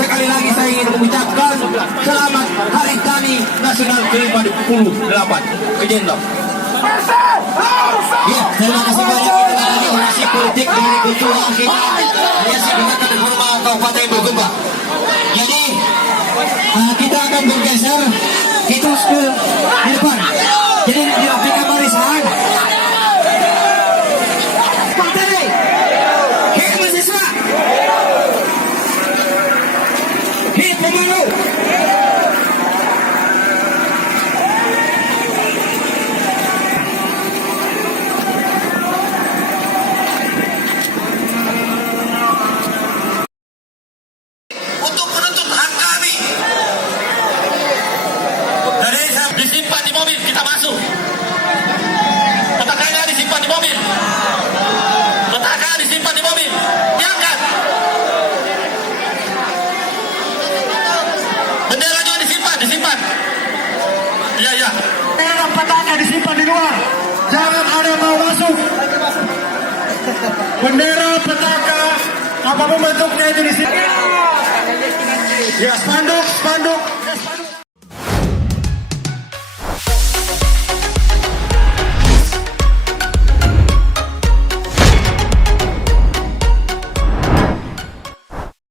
Sekali lagi saya ingin mengucapkan selamat Hari Tani Nasional ke-58 ke Jendong. Ya, terima kasih banyak untuk animasi politik dari Ketua kita Yasin Bintang Hormat Kabupaten Bogor. Jadi kita akan bergeser itu ke depan. Jadi dirapikan barisan. Partai, hit mahasiswa, hit pemalu. Untuk menuntut hak kami. Jadi disimpan di mobil, kita masuk. Petakanya disimpan di mobil. Petaka disimpan di mobil. Diangkat. Bendera juga disimpan. Iya. Bendera petaka disimpan di luar. Jangan ada yang mau masuk. Bendera petaka apapun bentuknya itu disimpan. Ya, spanduk.